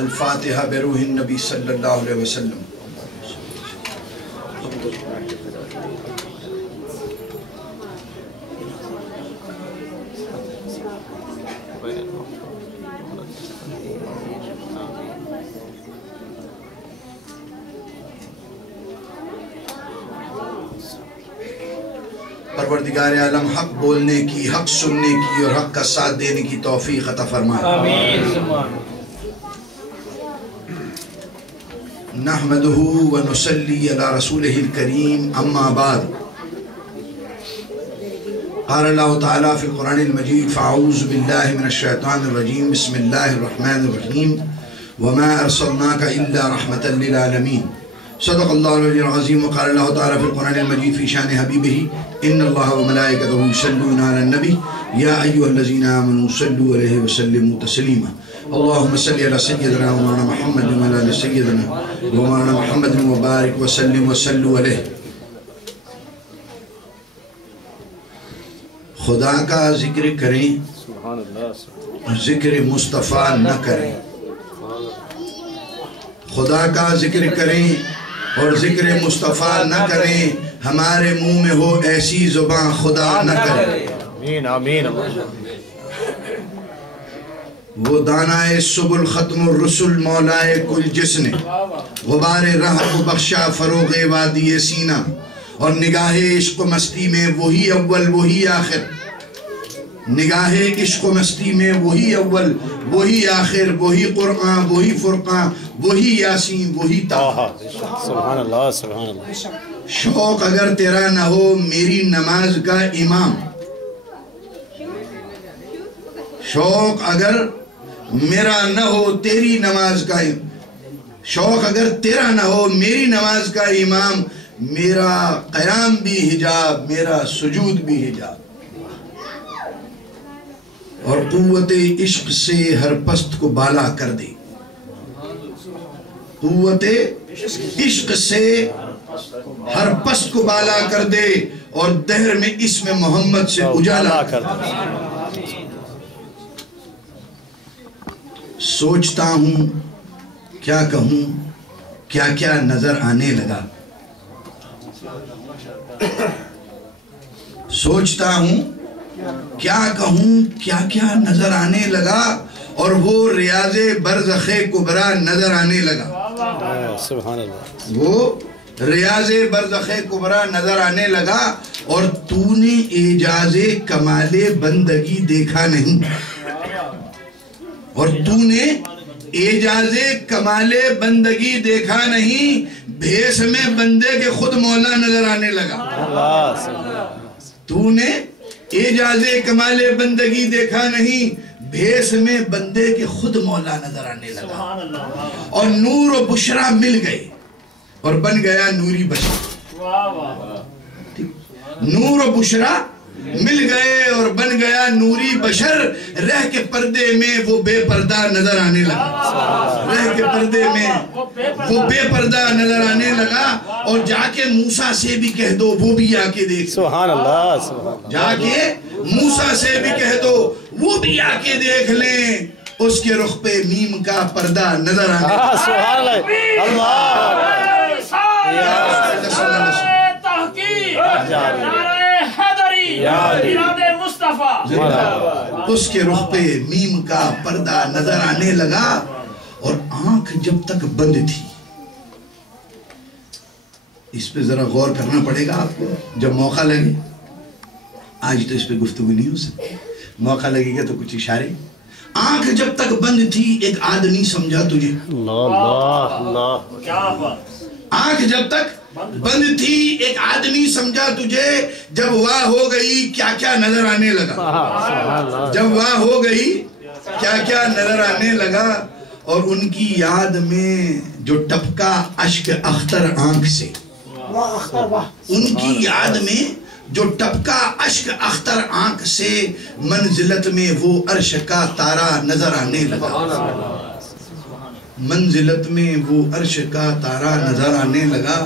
الفاتحہ بروح النبی صلی اللہ علیہ وسلم۔ پروردگار عالم حق بولنے کی، حق سننے کی اور حق کا ساتھ دینے کی توفیق عطا فرمائے۔ آمین۔ نحمدہ ونصلی علی رسولہ الکریم، اما بعد۔ قال اللہ تعالیٰ فی القرآن المجید فاعوذ باللہ من الشیطان الرجیم بسم اللہ الرحمن الرحیم وما ارسلناک الا رحمتا للعالمین صدق اللہ العلی العظیم۔ وقال اللہ تعالیٰ فی القرآن المجید فی شان حبیبہ ان اللہ وملائکتہ یصلون علی النبی یا ایھا الذین آمنوا صلوا علیہ وسلموا تسلیما۔ اللہم صلی علی سیدنا ومولانا محمد وعلی آل سیدنا ومولانا محمد وبارک وسلم وصلوا علیہ۔ خدا کا ذکر کریں، ذکر مصطفیٰ نہ کریں۔ خدا کا ذکر کریں اور ذکر مصطفیٰ نہ کریں، ہمارے منہ میں ہو ایسی زبان خدا نہ کرے۔ آمین آمین۔ وہ دانائے سبل ختم الرسل مولائے کل جس نے غبار راہ کو بخشا فروغ وادی سینہ، اور نگاہ عشق و مستی میں وہی اول وہی آخر، نگاہ عشق و مستی میں وہی اول وہی آخر، وہی قرآن وہی فرقان وہی یاسین وہی طٰہٰ۔ سبحان اللہ سبحان اللہ۔ شوق اگر تیرا نہ ہو میری نماز کا امام، شوق اگر میرا نہ ہو تیری نماز کا امام، شوق اگر تیرا نہ ہو میری نماز کا امام، میرا قیام بھی حجاب میرا سجود بھی حجاب۔ اور قوت عشق سے ہر پست کو بالا کر دے، قوت عشق سے ہر پست کو بالا کر دے، اور دہر میں اسم محمد سے اجالا کر دے۔ سوچتا ہوں کیا کہوں کیا کیا نظر آنے لگا، سوچتا ہوں کیا کہوں کیا کیا نظر آنے لگا، اور وہ ریاض برزخ کبریٰ نظر آنے لگا۔ سبحان اللہ۔ وہ ریاض برزخ کبریٰ نظر آنے لگا، اور تو نے اعجاز کمال بندگی دیکھا نہیں، اور تو نے اعجاز کمال بندگی دیکھا نہیں، بھیس میں بندے کے خود مولا نظر آنے لگا۔ تو نے اعجاز کمال بندگی دیکھا نہیں، بھیس میں بندے کے خود مولا نظر آنے لگا، اور نور و بشرا مل گئے اور بن گیا نوری بشر۔ نور و بشرا مل گئے اور بن گیا نوری بشر، رہ کے پردے میں وہ بے پردہ نظر آنے لگا، رہ کے پردے میں وہ بے پردہ نظر آنے لگا، اور جا کے موسیٰ سے بھی کہہ دو وہ بھی آ کے دیکھ، سبحان اللہ سبحان اللہ، جا کے موسیٰ سے بھی کہہ دو وہ بھی آ کے دیکھ لیں، اس کے رخ پہ میم کا پردہ نظر آنے لگا۔ سبحان اللہ اس کے رخ پہ میم کا پردہ نظر آنے لگا، اور آنکھ جب تک بند تھی، اس پہ ذرا غور کرنا پڑے گا آپ کو جب موقع لگے، آج تو اس پہ گفتگو نہیں ہو سکتی، موقع لگے گا تو کچھ اشارے۔ آنکھ جب تک بند تھی ایک آدمی سمجھا تجھے، اللہ اللہ، آنکھ جب تک بند تھی ایک آدمی سمجھا تجھے، جب واہ ہو گئی کیا کیا نظر آنے لگا، جب واہ ہو گئی کیا کیا نظر آنے لگا، اور ان کی یاد میں جو ٹپکا اشک اختر آنکھ سے، ان کی یاد میں جو ٹپکا اشک اختر آنکھ سے، منزلت میں وہ عرش کا تارا نظر آنے لگا، منزلت میں وہ عرش کا تارا نظر آنے لگا۔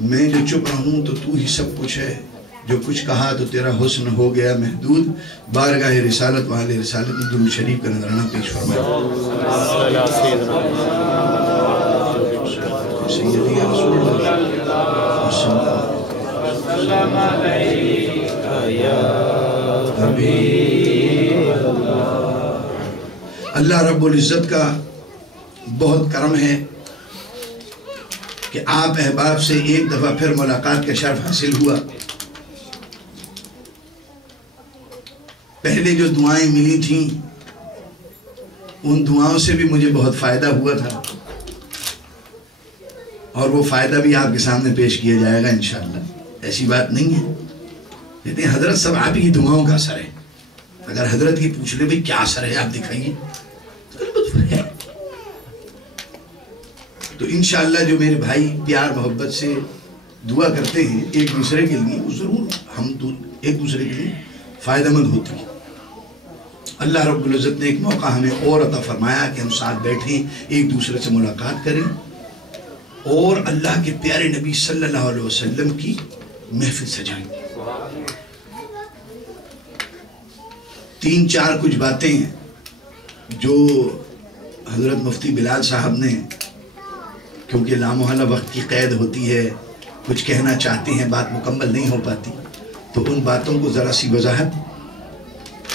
میں جو چپ رہوں تو تو ہی سب کچھ ہے، جو کچھ کہا تو تیرا حسن ہو گیا محدود، بارگاہ رسالت والے رسالت میں درود شریف کا نذرانہ پیش فرمائے۔ سیدی یا رسول اللہ وسلم علیکہ یا حبیب اللہ۔ اللہ رب العزت کا بہت کرم ہے کہ آپ احباب سے ایک دفعہ پھر ملاقات کا شرف حاصل ہوا۔ پہلے جو دعائیں ملی تھیں ان دعاؤں سے بھی مجھے بہت فائدہ ہوا تھا، اور وہ فائدہ بھی آپ کے سامنے پیش کیا جائے گا انشاءاللہ، ایسی بات نہیں ہے۔ کہتے ہیں حضرت سب آپ ہی دعاؤں کا اثر ہے۔ اگر حضرت کی پوچھ لے بھئی کیا اثر ہے آپ دکھائیے، تو انشاءاللہ جو میرے بھائی پیار محبت سے دعا کرتے ہیں ایک دوسرے کے لیے، وہ ضرور ہم ایک دوسرے کے لیے فائدہ مند ہوتی ہے۔ اللہ رب العزت نے ایک موقع ہمیں اور عطا فرمایا کہ ہم ساتھ بیٹھیں، ایک دوسرے سے ملاقات کریں اور اللہ کے پیارے نبی صلی اللہ علیہ وسلم کی محفل سجائیں۔ 3-4 کچھ باتیں جو حضرت مفتی بلال صاحب نے، کیونکہ لامحالہ وقت کی قید ہوتی ہے، کچھ کہنا چاہتے ہیں بات مکمل نہیں ہو پاتی، تو ان باتوں کو ذرا سی وضاحت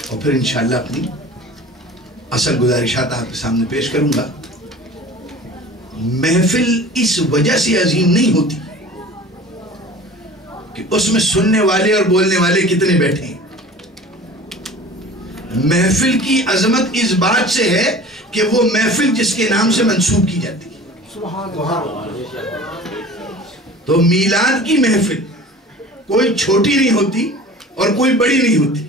اور پھر انشاءاللہ اپنی اصل گزارشات آپ کے سامنے پیش کروں گا۔ محفل اس وجہ سے عظیم نہیں ہوتی کہ اس میں سننے والے اور بولنے والے کتنے بیٹھے ہیں۔ محفل کی عظمت اس بات سے ہے کہ وہ محفل جس کے نام سے منسوب کی جاتی ہے۔ تو میلاد کی محفل کوئی چھوٹی نہیں ہوتی اور کوئی بڑی نہیں ہوتی،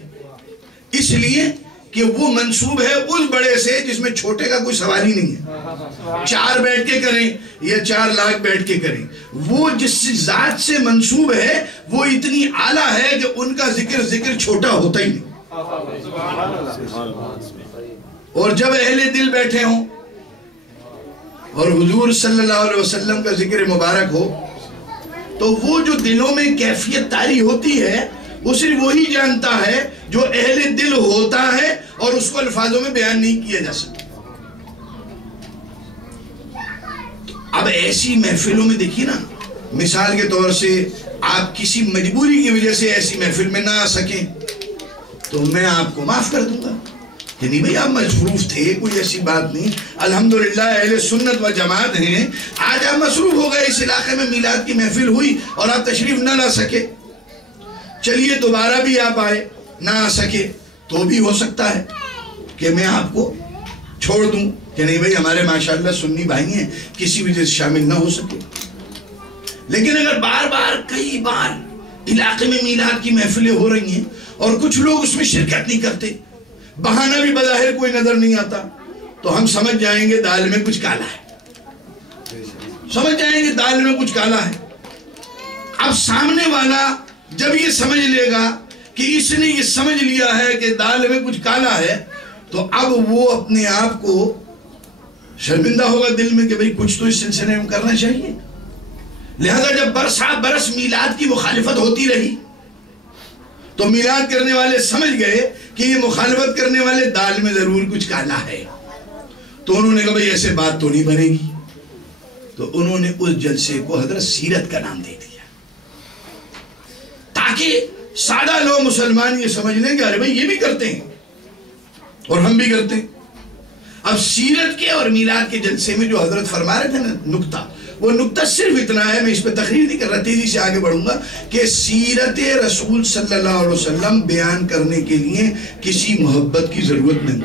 اس لیے کہ وہ منسوب ہے اس بڑے سے جس میں چھوٹے کا کوئی سوال ہی نہیں ہے۔ 4 بیٹھ کے کریں یا 4 لاکھ بیٹھ کے کریں، وہ جس ذات سے منسوب ہے وہ اتنی اعلیٰ ہے کہ ان کا ذکر چھوٹا ہوتا ہی نہیں۔ اور جب اہل دل بیٹھے ہوں اور حضور صلی اللہ علیہ وسلم کا ذکر مبارک ہو، تو وہ جو دلوں میں کیفیت طاری ہوتی ہے وہ صرف وہی جانتا ہے جو اہل دل ہوتا ہے اور اس کو الفاظوں میں بیان نہیں کیا جا سکتا۔ اب ایسی محفلوں میں دیکھیے نا، مثال کے طور سے آپ کسی مجبوری کی وجہ سے ایسی محفل میں نہ آ سکیں تو میں آپ کو معاف کر دوں گا کہ نہیں بھئی آپ مصروف تھے، کوئی ایسی بات نہیں۔ الحمدللہ اہل سنت و جماعت ہیں، آج آپ مصروف ہو گئے، اس علاقے میں میلاد کی محفل ہوئی اور آپ تشریف نہ لا سکے، چلیے دوبارہ بھی آپ آئے، نہ آ سکے تو بھی ہو سکتا ہے کہ میں آپ کو چھوڑ دوں کہ نہیں بھئی ہمارے ماشاءاللہ سنی بھائی ہیں، کسی وجہ سے شامل نہ ہو سکے۔ لیکن اگر بار بار کئی بار علاقے میں میلاد کی محفلیں ہو رہی ہیں اور کچھ لوگ اس میں شرکت نہیں کرتے، بہانہ بھی بظاہر کوئی نظر نہیں آتا، تو ہم سمجھ جائیں گے دال میں کچھ کالا ہے، سمجھ جائیں گے دال میں کچھ کالا ہے۔ اب سامنے والا جب یہ سمجھ لے گا کہ اس نے یہ سمجھ لیا ہے کہ دال میں کچھ کالا ہے، تو اب وہ اپنے آپ کو شرمندہ ہوگا دل میں کہ بھئی کچھ تو اس سلسلے میں کرنا چاہیے۔ لہذا جب برس میلاد کی مخالفت ہوتی رہی تو میلاد کرنے والے سمجھ گئے کہ یہ مخالفت کرنے والے دال میں ضرور کچھ کالا ہے، تو انہوں نے کہا بھئی ایسے بات تو نہیں بنے گی، تو انہوں نے اس جلسے کو حضرت سیرت کا نام دے دیا تاکہ سادہ لوگ مسلمان یہ سمجھ لیں کہ ارے بھئی یہ بھی کرتے ہیں اور ہم بھی کرتے ہیں۔ اب سیرت کے اور میلاد کے جلسے میں جو حضرت فرما رہے تھے نا نکتہ، وہ نکتہ صرف اتنا ہے، میں اس پہ تقریر نہیں کر رہا، تیزی سے آگے بڑھوں گا، کہ سیرت رسول صلی اللہ علیہ وسلم بیان کرنے کے لیے کسی محبت کی ضرورت نہیں۔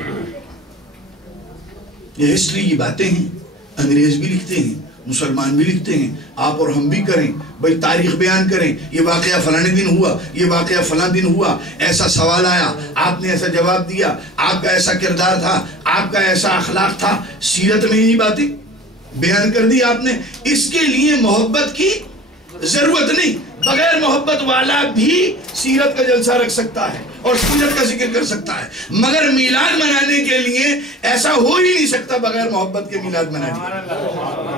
یہ ہسٹری کی باتیں ہیں، انگریز بھی لکھتے ہیں، مسلمان بھی لکھتے ہیں، آپ اور ہم بھی کریں، بھئی تاریخ بیان کریں، یہ واقعہ فلانے دن ہوا، یہ واقعہ فلاں دن ہوا، ایسا سوال آیا، آپ نے ایسا جواب دیا، آپ کا ایسا کردار تھا، آپ کا ایسا اخلاق تھا، سیرت میں یہی باتیں بیان کر دی آپ نے۔ اس کے لیے محبت کی ضرورت نہیں، بغیر محبت والا بھی سیرت کا جلسہ رکھ سکتا ہے اور سیرت کا ذکر کر سکتا ہے، مگر میلاد منانے کے لیے ایسا ہو ہی نہیں سکتا بغیر محبت کے میلاد منانے۔